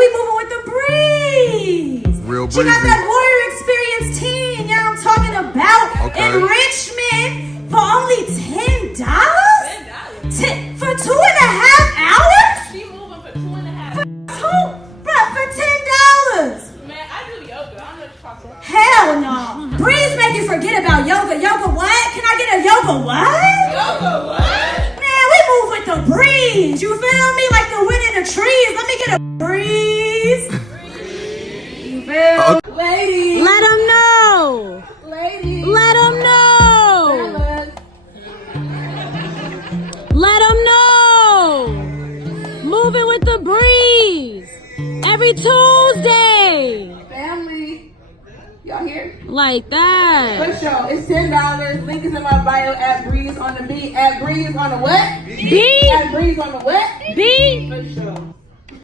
we moving with the breeze. Real She got breezy. that warrior experience teen, you know what I'm talking about? Okay. Enrichment for only $10? For 2.5 hours? She moving for 2.5. For $10. Man, I do yoga. I'm not talking about. Hell no. Breeze make you forget about yoga. Yoga what? Can I get a yoga what? Yoga what? Man, we move with the breeze. You feel me? Like the wind in the trees. Let me get a breeze. You feel? Ladies. Let them know. Ladies. Let them know. Fellas. Let them know. Moving with the breeze. Every Tuesday. Family. Y'all here? Like that. For sure. It's $10. Link is in my bio at Breeze on the beat. At Breeze on the what? Beat. At Breeze on the what? Beat. For sure.